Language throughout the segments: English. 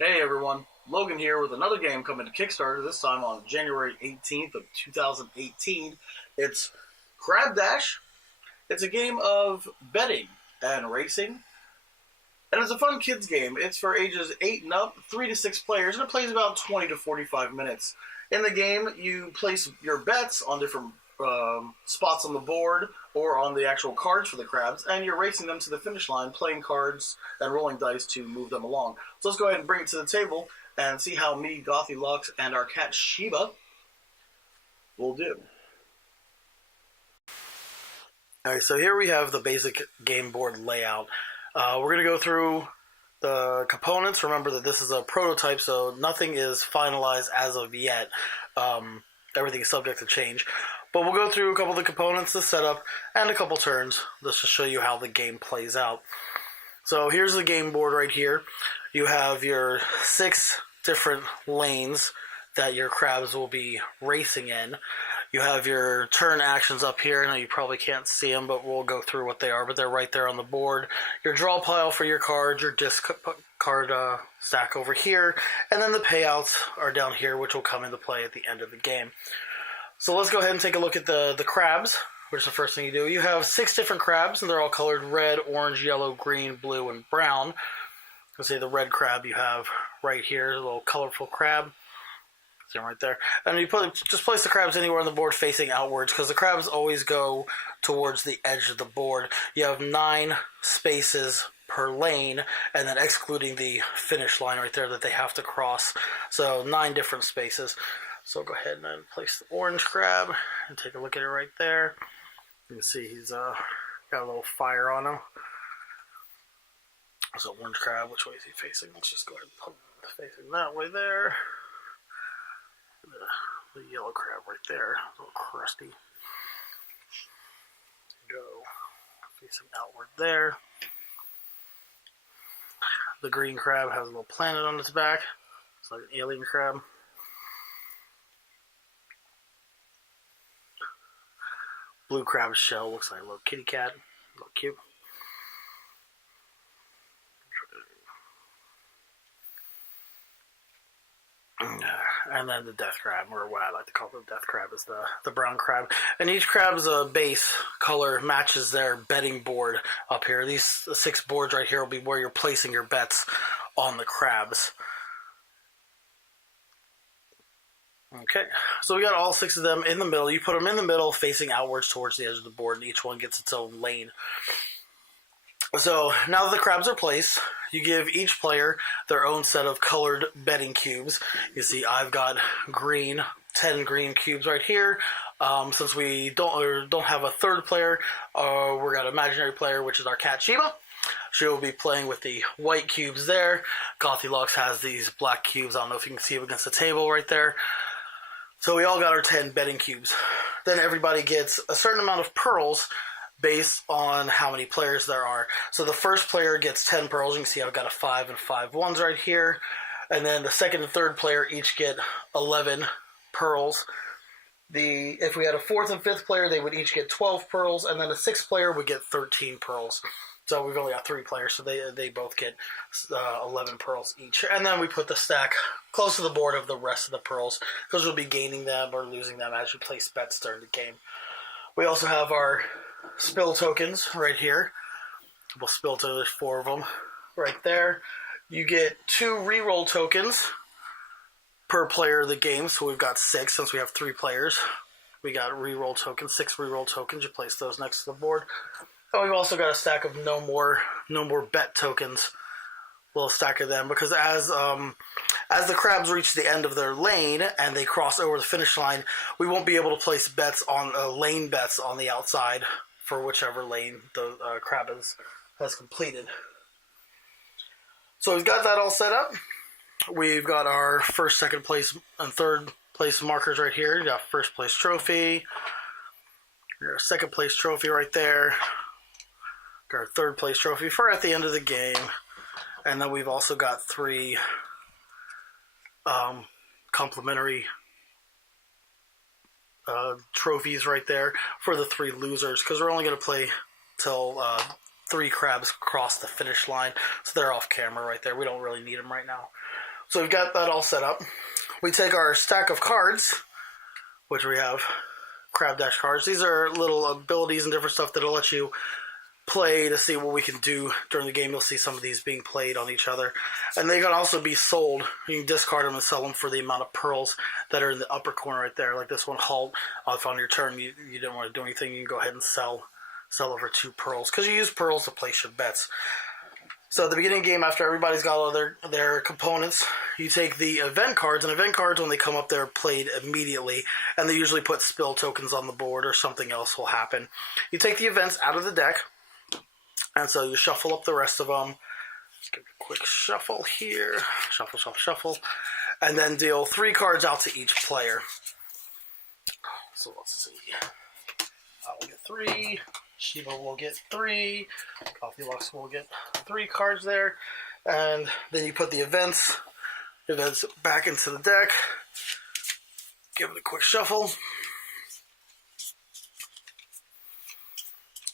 Hey everyone, Logan here with another game coming to Kickstarter, this time on January 18th of 2018. It's Crab Dash. It's a game of betting and racing, and it's a fun kids game. It's for ages 8 and up, 3 to 6 players, and it plays about 20 to 45 minutes. In the game, you place your bets on different spots on the board or on the actual cards for the crabs, and you're racing them to the finish line, playing cards and rolling dice to move them along. So let's go ahead and bring it to the table and see how me, GothyLox, and our cat Sheba will do. Alright, so here we have the basic game board layout. We're going to go through the components. Remember that this is a prototype, so nothing is finalized as of yet. Everything is subject to change. But we'll go through a couple of the components, the setup, and a couple turns just to show you how the game plays out. So here's the game board right here. You have your 6 different lanes that your crabs will be racing in. You have your turn actions up here. I know you probably can't see them, but we'll go through what they are, but they're right there on the board. Your draw pile for your cards, your disc card stack over here, and then the payouts are down here, which will come into play at the end of the game. So let's go ahead and take a look at the crabs, which is the first thing you do. You have 6 different crabs, and they're all colored red, orange, yellow, green, blue, and brown. Let's say the red crab you have right here, a little colorful crab. See them right there. And you just place the crabs anywhere on the board facing outwards, because the crabs always go towards the edge of the board. You have 9 spaces per lane, and then excluding the finish line right there that they have to cross. So 9 different spaces. So go ahead and place the orange crab and take a look at it right there. You can see he's got a little fire on him. So orange crab, which way is he facing? Let's just go ahead and put him facing that way there. The yellow crab right there, a little crusty. Go facing outward there. The green crab has a little planet on its back. It's like an alien crab. Blue crab's shell looks like a little kitty cat. A little cute. And then the death crab, or what I like to call the death crab, is the brown crab. And each crab's base color matches their betting board up here. These 6 boards right here will be where you're placing your bets on the crabs. Okay, so we got all 6 of them in the middle. You put them in the middle facing outwards towards the edge of the board, and each one gets its own lane. So now that the crabs are placed, you give each player their own set of colored betting cubes. You see I've got 10 green cubes right here. Since we don't have a third player, we've got an imaginary player, which is our cat Sheba. She will be playing with the white cubes there. GothyLox has these black cubes. I don't know if you can see them against the table right there. So we all got our 10 betting cubes. Then everybody gets a certain amount of pearls based on how many players there are. So the first player gets 10 pearls. You can see I've got a 5 and 5 ones right here. And then the second and third player each get 11 pearls. If we had a fourth and fifth player, they would each get 12 pearls. And then a sixth player would get 13 pearls. So we've only got 3 players, so they both get 11 pearls each. And then we put the stack close to the board of the rest of the pearls, because we'll be gaining them or losing them as you place bets during the game. We also have our spill tokens right here. We'll spill to there's 4 of them right there. You get 2 reroll tokens per player of the game, so we've got 6 since we have 3 players. We got reroll tokens, 6 reroll tokens. You place those next to the board. And we've also got a stack of no more bet tokens. A little stack of them, because as the crabs reach the end of their lane and they cross over the finish line, we won't be able to place bets on lane bets on the outside for whichever lane the crab has completed. So we've got that all set up. We've got our first, second place, and third place markers right here. You got first place trophy. Your second place trophy right there. Got our third place trophy for at the end of the game. And then we've also got 3 complimentary trophies right there for the 3 losers, because we're only going to play till 3 crabs cross the finish line, so they're off camera right there. We don't really need them right now. So we've got that all set up. We take our stack of cards, which we have crab dash cards. These are little abilities and different stuff that'll let you play to see what we can do during the game. You'll see some of these being played on each other. And they can also be sold. You can discard them and sell them for the amount of pearls that are in the upper corner right there. Like this one, halt. If on your turn you didn't want to do anything, you can go ahead and sell over 2 pearls. Because you use pearls to place your bets. So at the beginning of the game, after everybody's got all their components, you take the event cards, and event cards, when they come up, they're played immediately, and they usually put spill tokens on the board or something else will happen. You take the events out of the deck, and so you shuffle up the rest of them. Just give a quick shuffle here. Shuffle, shuffle, shuffle. And then deal 3 cards out to each player. So let's see. I will get 3. Sheba will get 3. GothyLox will get 3 cards there. And then you put the events back into the deck. Give it a quick shuffle.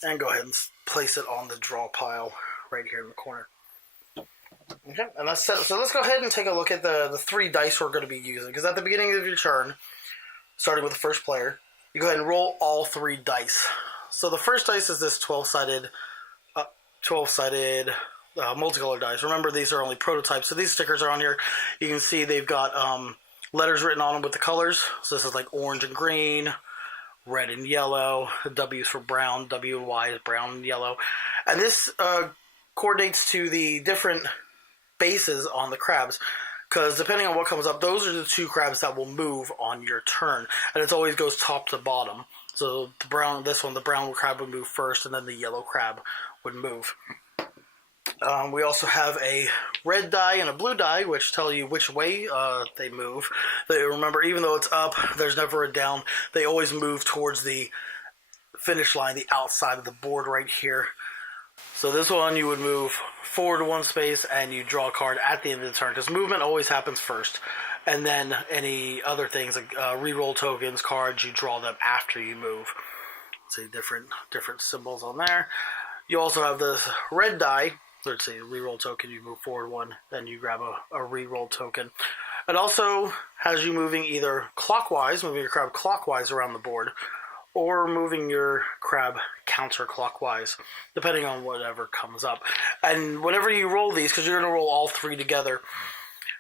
And go ahead and place it on the draw pile right here in the corner. Okay, and that's set. So let's go ahead and take a look at the 3 dice we're going to be using. Because at the beginning of your turn, starting with the first player, you go ahead and roll all 3 dice. So the first dice is this 12-sided multicolor dice. Remember, these are only prototypes. So these stickers are on here. You can see they've got letters written on them with the colors. So this is like orange and green, red and yellow. The W is for brown. W and Y is brown and yellow. And this coordinates to the different bases on the crabs. Because depending on what comes up, those are the 2 crabs that will move on your turn. And it always goes top to bottom. So the brown crab would move first, and then the yellow crab would move. We also have a red die and a blue die, which tell you which way they move. Remember, even though it's up, there's never a down. They always move towards the finish line, the outside of the board right here. So this one, you would move forward 1 space, and you draw a card at the end of the turn, because movement always happens first. And then any other things, like reroll tokens, cards, you draw them after you move. See different symbols on there. You also have this red die. Let's see, reroll token, you move forward 1, then you grab a reroll token. It also has you moving either clockwise, moving your crab clockwise around the board, or moving your crab counterclockwise, depending on whatever comes up. And whenever you roll these, because you're going to roll all 3 together,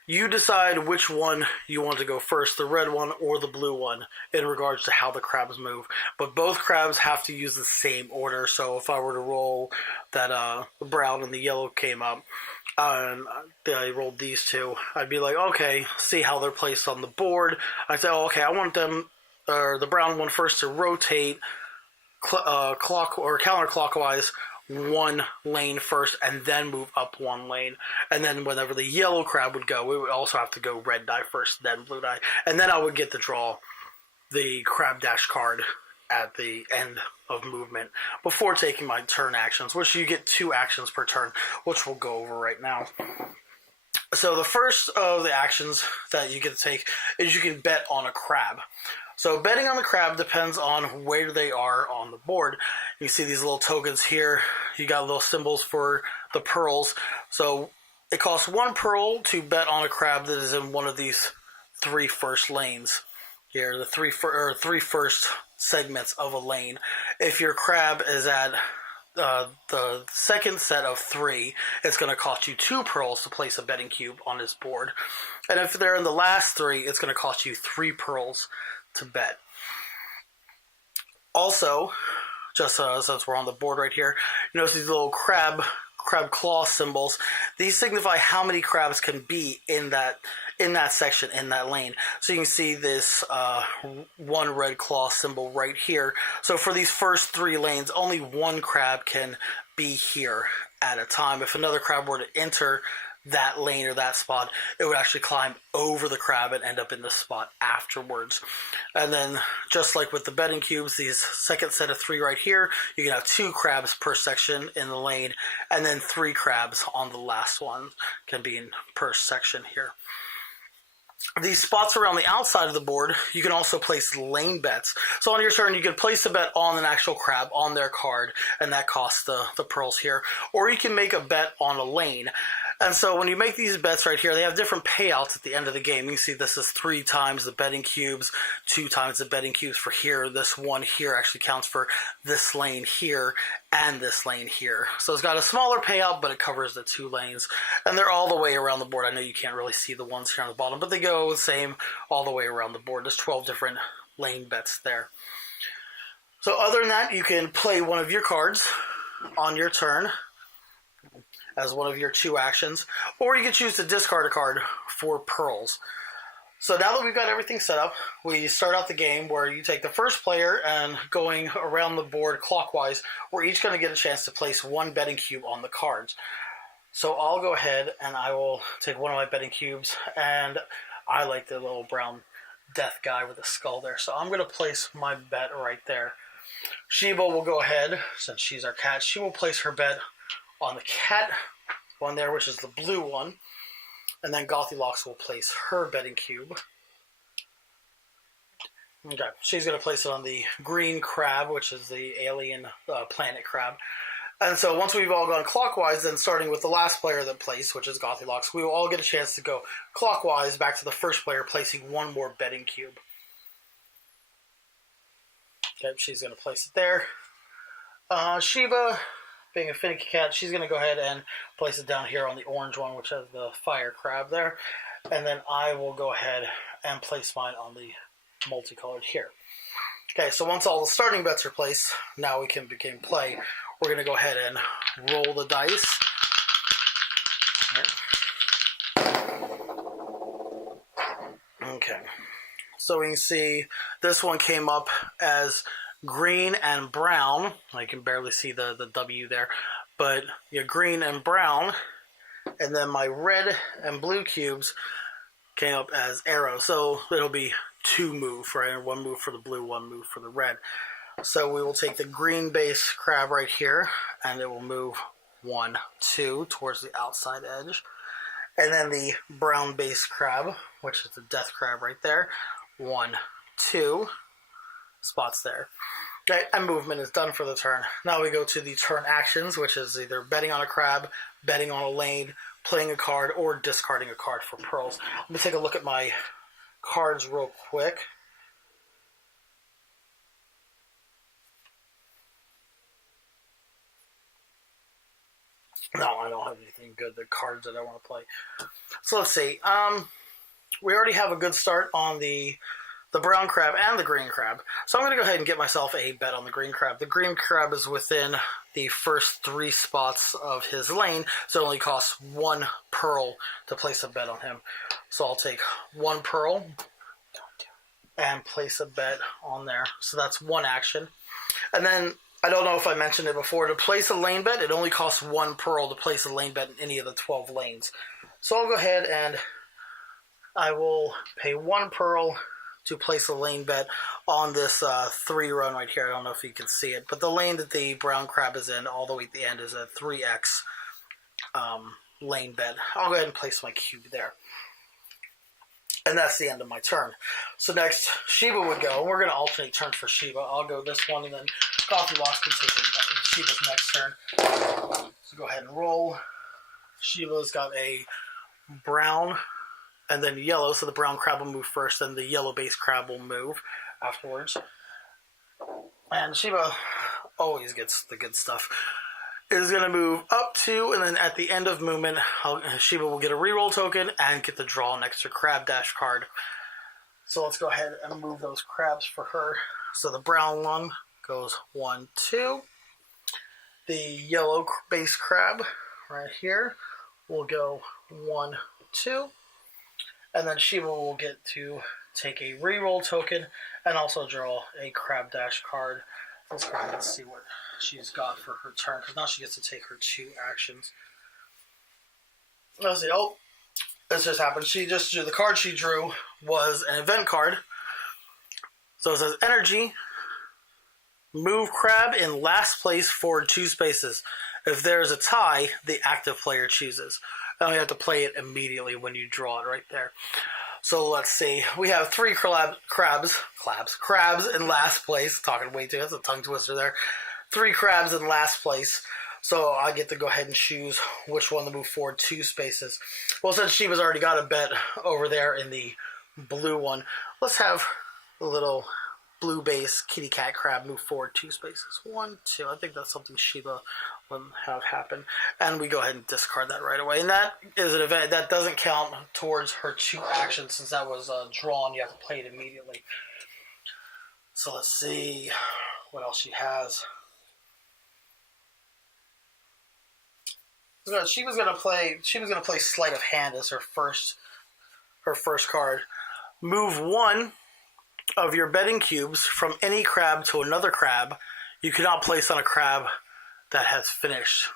you decide which one you want to go first, the red one or the blue one, in regards to how the crabs move. But both crabs have to use the same order. So if I were to roll that the brown and the yellow came up, and I rolled these 2, I'd be like, okay, see how they're placed on the board. I'd say, oh, okay, I want them, the brown one first to rotate clock or counterclockwise 1 lane first, and then move up 1 lane. And then whenever the yellow crab would go, it would also have to go red die first, then blue die. And then I would get to draw the crab dash card at the end of movement before taking my turn actions, which you get 2 actions per turn, which we'll go over right now. So the first of the actions that you get to take is you can bet on a crab. So betting on the crab depends on where they are on the board. You see these little tokens here. You got little symbols for the pearls. So it costs 1 pearl to bet on a crab that is in one of these 3 first lanes. Here, the 3 first segments of a lane. If your crab is at the second set of 3, it's going to cost you 2 pearls to place a betting cube on this board. And if they're in the last 3, it's going to cost you 3 pearls to bet. Also, just since we're on the board right here, you notice these little crab claw symbols. These signify how many crabs can be in that section, in that lane. So you can see this 1 red claw symbol right here. So for these first 3 lanes, only 1 crab can be here at a time. If another crab were to enter that lane or that spot, it would actually climb over the crab and end up in the spot afterwards. And then, just like with the betting cubes, these second set of 3 right here, you can have 2 crabs per section in the lane, and then 3 crabs on the last one can be in per section here. These spots around the outside of the board, you can also place lane bets. So on your turn, you can place a bet on an actual crab on their card, and that costs the pearls here. Or you can make a bet on a lane. And so when you make these bets right here, they have different payouts at the end of the game. You can see this is 3 times the betting cubes, 2 times the betting cubes for here. This one here actually counts for this lane here and this lane here. So it's got a smaller payout, but it covers the 2 lanes. And they're all the way around the board. I know you can't really see the ones here on the bottom, but they go the same all the way around the board. There's 12 different lane bets there. So other than that, you can play one of your cards on your turn as one of your 2 actions, or you can choose to discard a card for pearls. So now that we've got everything set up, we start out the game where you take the first player and going around the board clockwise, we're each going to get a chance to place 1 betting cube on the cards. So I'll go ahead and I will take one of my betting cubes, and I like the little brown death guy with the skull there. So I'm going to place my bet right there. Sheba will go ahead, since she's our cat, she will place her bet on the cat one there, which is the blue one. And then GothyLox will place her betting cube. Okay, she's going to place it on the green crab, which is the alien planet crab. And so once we've all gone clockwise, then starting with the last player that placed, which is GothyLox, we will all get a chance to go clockwise back to the first player, placing 1 more betting cube. Okay, she's going to place it there. Sheba, being a finicky cat, she's going to go ahead and place it down here on the orange one, which has the fire crab there. And then I will go ahead and place mine on the multicolored here. Okay, so once all the starting bets are placed, now we can begin play. We're going to go ahead and roll the dice. Okay, so we can see this one came up as green and brown. I can barely see the W there, but green and brown, and then my red and blue cubes came up as arrows. So it'll be 2 move, right? 1 move for the blue, 1 move for the red. So we will take the green base crab right here, and it will move 1, 2 towards the outside edge. And then the brown base crab, which is the death crab right there, 1, 2 spots there. Okay, and movement is done for the turn. Now we go to the turn actions, which is either betting on a crab, betting on a lane, playing a card, or discarding a card for pearls. Let me take a look at my cards real quick. No, I don't have anything good, the cards that I want to play. So let's see. We already have a good start on the brown crab and the green crab. So I'm going to go ahead and get myself a bet on the green crab. The green crab is within the first 3 spots of his lane, so it only costs 1 pearl to place a bet on him. So I'll take 1 pearl and place a bet on there. So that's 1 action. And then, I don't know if I mentioned it before, to place a lane bet, it only costs 1 pearl to place a lane bet in any of the 12 lanes. So I'll go ahead and I will pay 1 pearl to place a lane bet on this 3 run right here. I don't know if you can see it, but the lane that the brown crab is in all the way at the end is a 3x lane bet. I'll go ahead and place my cube there. And that's the end of my turn. So next, Sheba would go. We're going to alternate turns for Sheba. I'll go this one, and then GothyLox can take Sheba's next turn. So go ahead and roll. Sheba's got a brown and then yellow, so the brown crab will move first, then the yellow base crab will move afterwards. And Sheba always gets the good stuff. Is going to move up to, and then at the end of movement, Sheba will get a reroll token and get to draw an extra crab dash card. So let's go ahead and move those crabs for her. So the brown one goes 1, 2. The yellow base crab right here will go 1, 2. And then Sheba will get to take a reroll token and also draw a crab dash card. Let's go ahead and see what she's got for her turn, because now she gets to take her 2 actions. Let's see. Oh, this just happened. She just drew, the card she drew was an event card. So it says energy. Move crab in last place forward 2 spaces. If there is a tie, the active player chooses. And you have to play it immediately when you draw it right there. So let's see. We have 3 crabs in last place. Talking way too, that's a tongue twister there. 3 crabs in last place. So I get to go ahead and choose which one to move forward 2 spaces. Well, since Sheba's already got a bet over there in the blue one, let's have a little blue base kitty cat crab move forward 2 spaces. 1, 2. I think that's something Sheba would have happen. And we go ahead and discard that right away. And that is an event that doesn't count towards her 2 actions since that was drawn. You have to play it immediately. So let's see what else she has. She was gonna play Sleight of Hand as her first card. Move 1 of your betting cubes from any crab to another crab. You cannot place on a crab that has finished.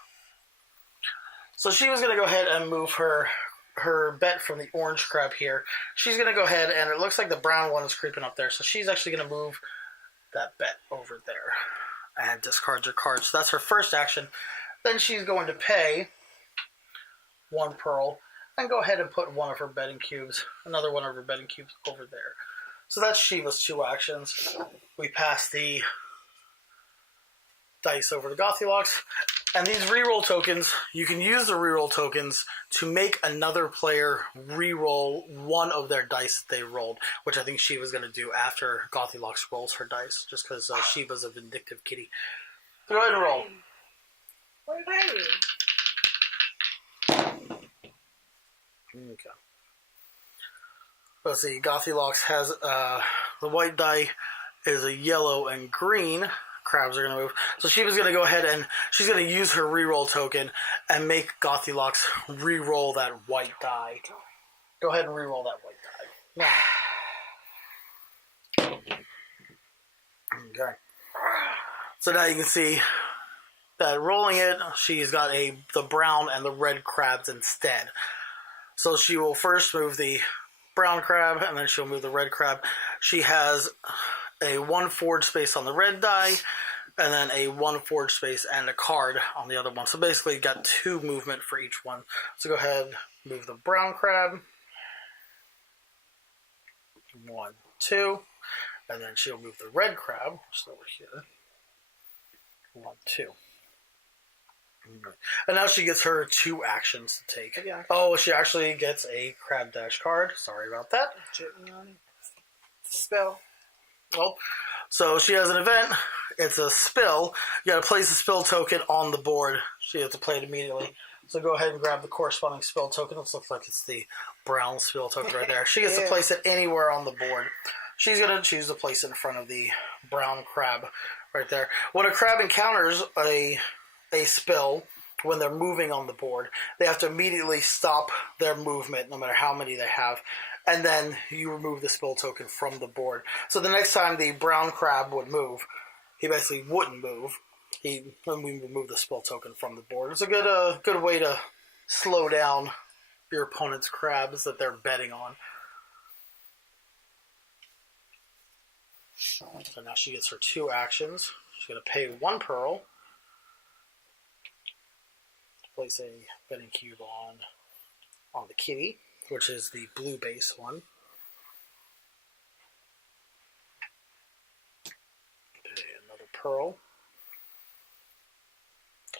So she was gonna go ahead and move her bet from the orange crab here. She's gonna go ahead, and it looks like the brown one is creeping up there. So she's actually gonna move that bet over there and discards her card. So that's her first action. Then she's going to pay 1 pearl and go ahead and put one of her betting cubes, another one of her betting cubes over there. So that's Sheba's 2 actions. We pass the dice over to GothyLox. And these reroll tokens, you can use the reroll tokens to make another player reroll one of their dice that they rolled, which I think Sheba's going to do after GothyLox rolls her dice, just because Sheba's a vindictive kitty. So go ahead and roll. What did I do? Okay. Let's see. GothyLox has the white die is a yellow and green. Crabs are going to move. So Sheba's going to go ahead and she's going to use her reroll token and make GothyLox reroll that white die. Go ahead and reroll that white die. Now. Okay. So now you can see that rolling it, she's got the brown and the red crabs instead. So she will first move the brown crab, and then she'll move the red crab. She has a 1 forward space on the red die, and then a 1 forward space and a card on the other one. So basically, you got 2 movement for each one. So go ahead, move the brown crab. 1, 2. And then she'll move the red crab, which is over here. 1, 2. And now she gets her 2 actions to take. Yeah. Oh, she actually gets a crab dash card. Sorry about that. Spell. Well, so she has an event. It's a spill. You got to place a spill token on the board. She has to play it immediately. So go ahead and grab the corresponding spill token. It looks like it's the brown spill token right there. She gets to place it anywhere on the board. She's going to choose to place it in front of the brown crab right there. When a crab encounters a spill, when they're moving on the board, they have to immediately stop their movement, no matter how many they have, and then you remove the spill token from the board. So the next time the brown crab would move, he basically wouldn't move. When we remove the spill token from the board. It's a good way to slow down your opponent's crabs that they're betting on. So now she gets her 2 actions. She's going to pay 1 pearl. Place a betting cube on the kitty, which is the blue base one. Pay another pearl.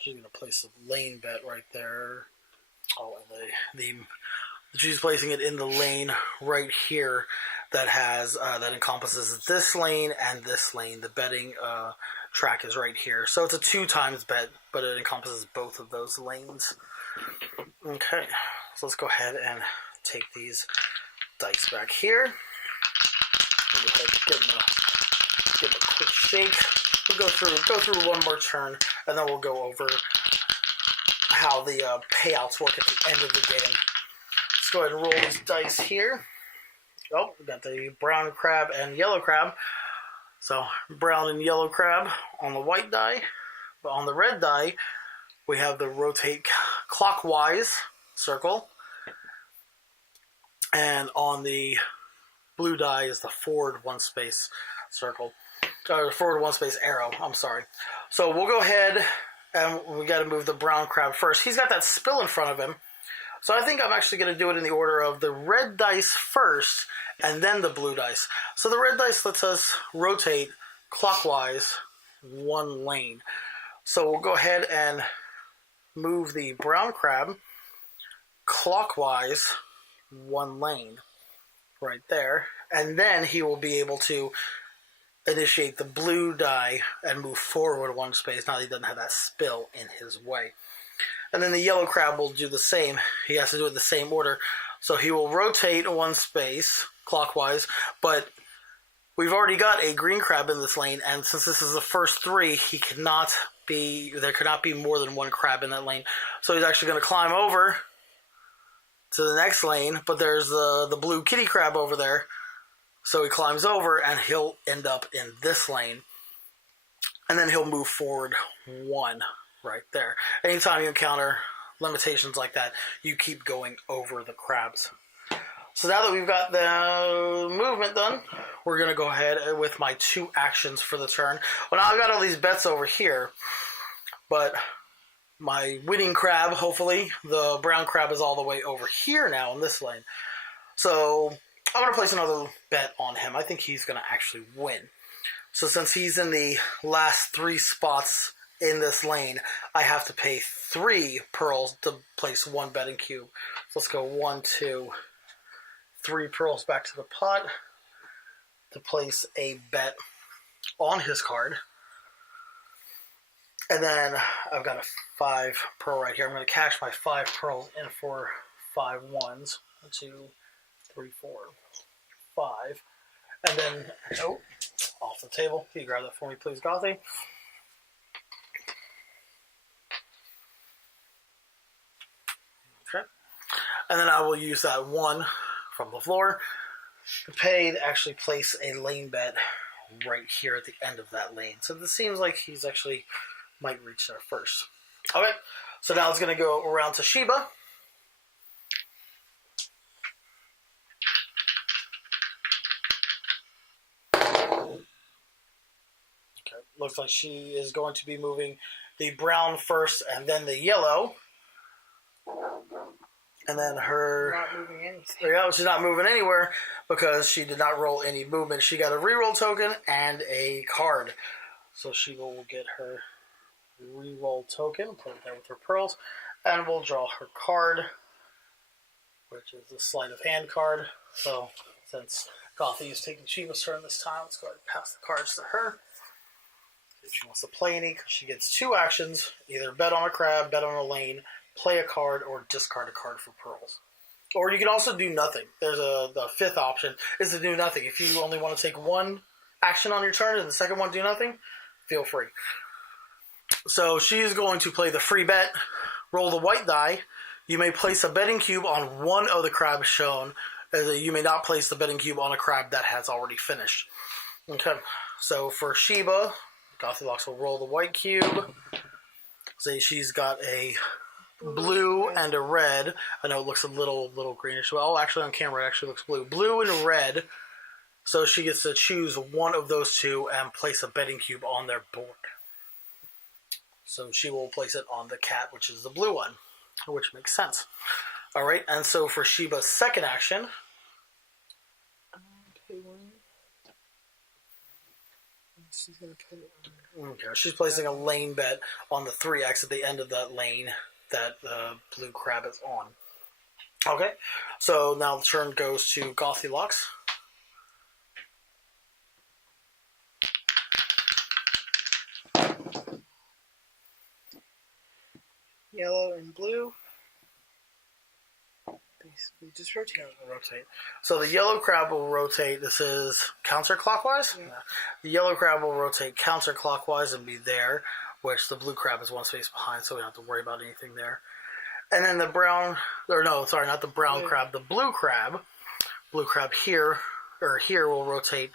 She's going to place a lane bet right there. Oh, and she's placing it in the lane right here that has that encompasses this lane and this lane. The betting track is right here, so it's a 2 times bet, but it encompasses both of those lanes. Okay, so let's go ahead and take these dice back here. Go ahead and give them a quick shake. We'll go through one more turn, and then we'll go over how the payouts work at the end of the game. Let's go ahead and roll these dice here. Oh, we got the brown crab and yellow crab. So, brown and yellow crab on the white die. But on the red die, we have the rotate clockwise circle. And on the blue die is the forward 1 space circle. Or forward 1 space arrow, I'm sorry. So we'll go ahead and we got to move the brown crab first. He's got that spill in front of him. So I think I'm actually going to do it in the order of the red dice first and then the blue dice. So the red dice lets us rotate clockwise 1 lane. So we'll go ahead and move the brown crab clockwise 1 lane right there, and then he will be able to initiate the blue die and move forward 1 space. Now he doesn't have that spill in his way. And then the yellow crab will do the same. He has to do it in the same order. So he will rotate 1 space clockwise, but we've already got a green crab in this lane, and since this is the first 3, there cannot be more than 1 crab in that lane. So he's actually going to climb over to the next lane, but there's the blue kitty crab over there. So he climbs over, and he'll end up in this lane. And then he'll move forward 1 right there. Anytime you encounter limitations like that, you keep going over the crabs. So now that we've got the movement done, we're going to go ahead with my 2 actions for the turn. Well, now I've got all these bets over here, but my winning crab, hopefully, the brown crab is all the way over here now in this lane. So I'm going to place another bet on him. I think he's going to actually win. So since he's in the last 3 spots in this lane, I have to pay 3 pearls to place 1 betting cube. So let's go 1, 2, 3 pearls back to the pot to place a bet on his card. And then I've got a 5 pearl right here. I'm going to cash my 5 pearls in for 5 ones. 1, 2, 3, 4, 5. And then, off the table. Can you grab that for me, please, Gothy? Okay. And then I will use that 1 from the floor to pay to actually place a lane bet right here at the end of that lane. So this seems like he's actually might reach there first. Okay, so now it's going to go around to Sheba. Okay, looks like she is going to be moving the brown first and then the yellow. And then her... Not moving anything. Yeah, she's not moving anywhere because she did not roll any movement. She got a reroll token and a card. So Sheba will get her reroll token, put it there with her pearls, and we'll draw her card, which is the sleight of hand card. So since Gothy is taking Sheba's turn this time, let's go ahead and pass the cards to her. If she wants to play any, she gets 2 actions: either bet on a crab, bet on a lane, play a card, or discard a card for pearls. Or you can also do nothing. There's the 5th option is to do nothing. If you only want to take 1 action on your turn and the second one do nothing, feel free. So she's going to play the free bet, roll the white die. You may place a betting cube on 1 of the crabs shown. You may not place the betting cube on a crab that has already finished. Okay, so for Sheba, GothyLox will roll the white cube. Say she's got a blue and a red. I know it looks a little greenish. Well, actually on camera it actually looks blue. Blue and red. So she gets to choose 1 of those 2 and place a betting cube on their board. So she will place it on the cat, which is the blue one, which makes sense. All right, and so for Sheba's second action, she's gonna put it on. okay, she's placing a lane bet on the 3x at the end of that lane that the blue crab is on. Okay, so now the turn goes to GothyLox. Yellow and blue. Basically, just rotate. Rotate. So the yellow crab will rotate. This is counterclockwise. Yeah. The yellow crab will rotate counterclockwise and be there, which the blue crab is 1 space behind, so we don't have to worry about anything there. And then the brown, or no, sorry, not the brown crab, the blue crab here, or here will rotate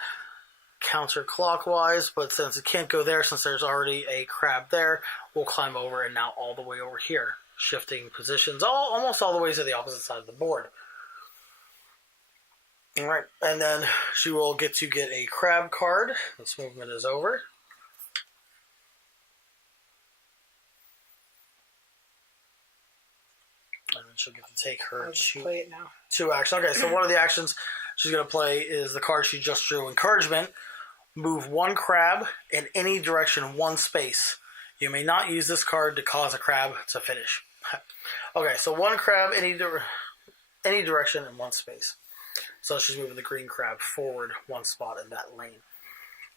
counterclockwise, but since it can't go there, since there's already a crab there, we'll climb over and now all the way over here, shifting positions almost all the way to the opposite side of the board. All right, and then she will get to get a crab card. This movement is over. And then she'll get to take her play it now. 2 actions. Okay, so one of the actions she's going to play is the card she just drew, Encouragement. Move 1 crab in any direction 1 space. You may not use this card to cause a crab to finish. Okay, so one crab any direction in one space. So she's moving the green crab forward one spot in that lane.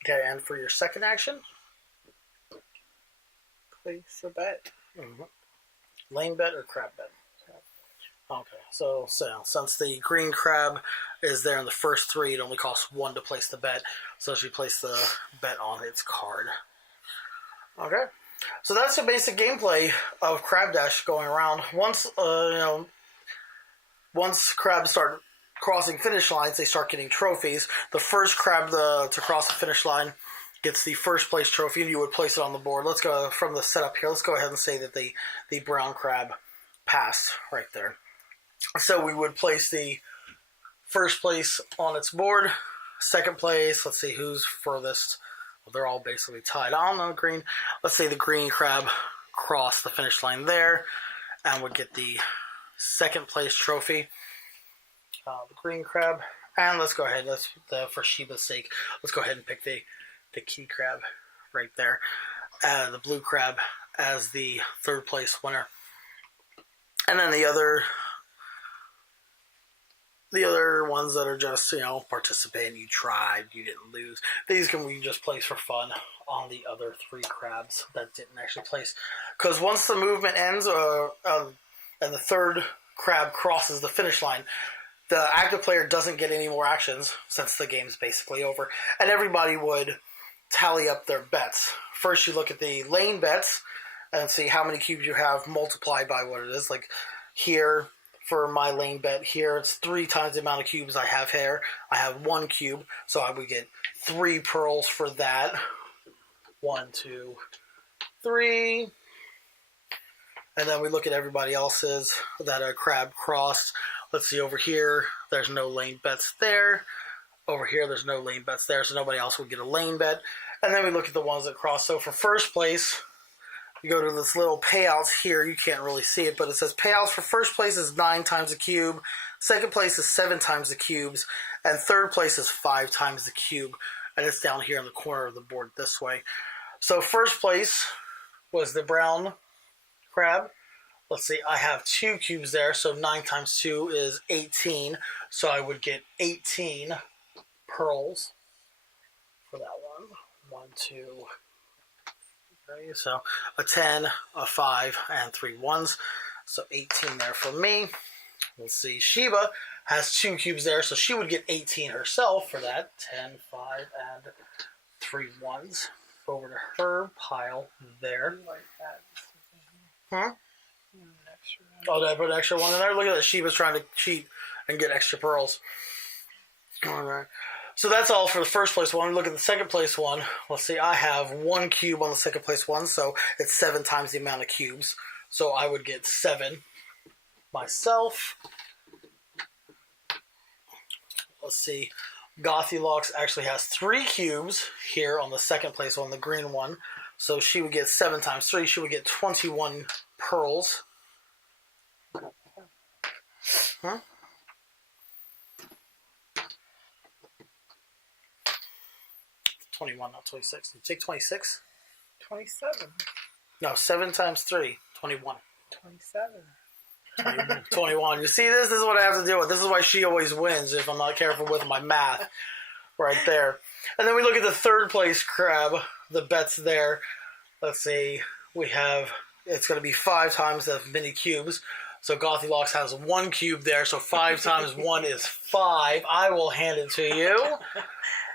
Okay, and for your second action, Place a bet. lane bet or crab bet? Okay, so since the green crab is there in the first three, it only costs 1 to place the bet. So she placed the bet on its card. Okay, so that's the basic gameplay of Crab Dash going around. Once crabs start crossing finish lines, they start getting trophies. The first crab to cross the finish line gets the first place trophy, and you would place it on the board. Let's go from the setup here. Let's go ahead and say that the brown crab passed right there. So we would place the first place on its board. Second place, let's see who's furthest. Well, they're all basically tied. I don't know, green. Let's say the green crab crossed the finish line there and would get the second place trophy. The green crab. And let's go ahead, for Sheba's sake, let's go ahead and pick the key crab right there. The blue crab as the third place winner. And then the other ones that are just, participating, you tried, you didn't lose. These can we just place for fun on the other 3 crabs that didn't actually place. Because once the movement ends and the third crab crosses the finish line, the active player doesn't get any more actions since the game's basically over. And everybody would tally up their bets. First you look at the lane bets and see how many cubes you have multiplied by what it is. Like here, for my lane bet here, it's 3 times the amount of cubes I have here. I have 1 cube, so I would get 3 pearls for that. 1, 2, 3. And then we look at everybody else's that a crab crossed. Let's see, over here, there's no lane bets there. Over here, there's no lane bets there, so nobody else would get a lane bet. And then we look at the ones that cross. So for first place, you go to this little payouts here. You can't really see it, but it says payouts for first place is 9 times the cube. Second place is 7 times the cubes. And third place is 5 times the cube. And it's down here in the corner of the board this way. So first place was the brown crab. Let's see, I have 2 cubes there, so 9 times 2 is 18. So I would get 18 pearls for that one. 1, 2, 3. So a 10, a 5, and 3 1s. So 18 there for me. Let's see, Sheba has 2 cubes there, so she would get 18 herself for that. 10, 5, and 3 1s. Over to her pile there. Like that. Huh? Oh, did I put an extra one in there? Look at that. Sheba's trying to cheat and get extra pearls. All right. So that's all for the first place one. Look at the second place one. Let's see. I have 1 cube on the second place one, so it's 7 times the amount of cubes. So I would get 7 myself. Let's see. GothyLox actually has 3 cubes here on the second place one, the green one. So she would get 7 times 3. She would get 21 pearls. Huh? 21, not 26. Did you take 26? 27. No, 7 times 3, 21. 27. 21. You see this? This is what I have to deal with. This is why she always wins if I'm not careful with my math. Right there. And then we look at the third place crab. The bet's there. Let's see. We have, it's going to be 5 times the mini cubes. So GothyLox has 1 cube there. So 5 times 1 is 5. I will hand it to you.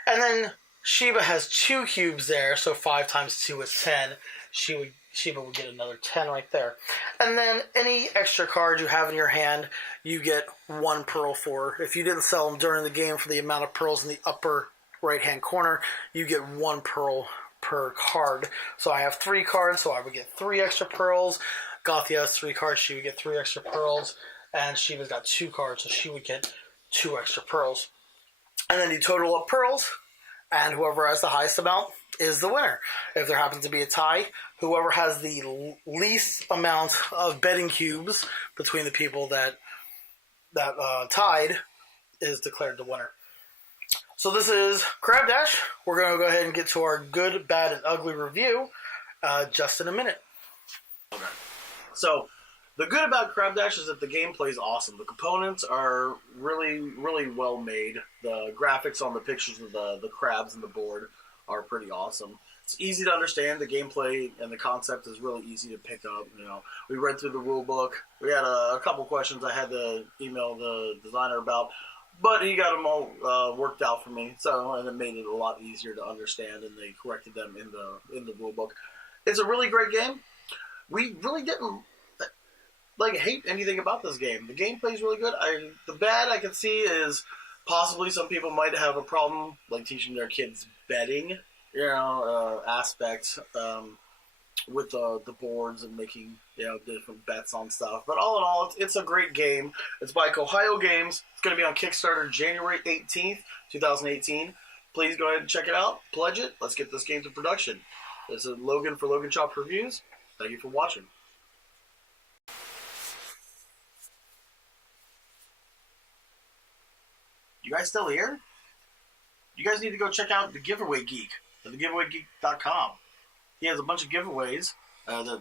And then Sheba has 2 cubes there. So 5 times 2 is 10. Sheba would get another 10 right there. And then any extra cards you have in your hand, you get 1 pearl for. If you didn't sell them during the game for the amount of pearls in the upper right-hand corner, you get 1 pearl per card. So I have 3 cards, so I would get 3 extra pearls. Gothia has 3 cards, she would get 3 extra pearls. And Sheba's got 2 cards, so she would get 2 extra pearls. And then you total up pearls, and whoever has the highest amount is the winner. If there happens to be a tie, whoever has the least amount of betting cubes between the people that tied is declared the winner. So this is Crab Dash. We're going to go ahead and get to our good, bad, and ugly review. Just in a minute. Okay. So, the good about Crab Dash is that the gameplay is awesome. The components are really, really well made. The graphics on the pictures of the crabs and the board are pretty awesome. It's easy to understand. The gameplay and the concept is really easy to pick up. We read through the rule book. We had a couple questions I had to email the designer about, but he got them all worked out for me. And it made it a lot easier to understand, and they corrected them in the rule book. It's a really great game. We really didn't hate anything about this game. The gameplay is really good. The bad I can see is possibly some people might have a problem teaching their kids betting, aspects with the boards and making different bets on stuff. But all in all, it's a great game. It's by Cohio Games. It's going to be on Kickstarter January 18th, 2018. Please go ahead and check it out. Pledge it. Let's get this game to production. This is Logan for Logan Chop Reviews. Thank you for watching. You guys still here? You guys need to go check out the Giveaway Geek at thegiveawaygeek.com. He has a bunch of giveaways that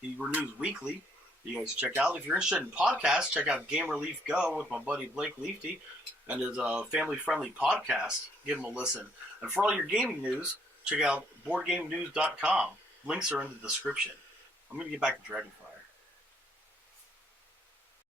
he renews weekly. You guys check out. If you're interested in podcasts, check out Gamer Leaf Go with my buddy Blake Leafty and his family-friendly podcast. Give him a listen. And for all your gaming news, check out BoardGameNews.com. Links are in the description. I'm going to get back to Dragonfly.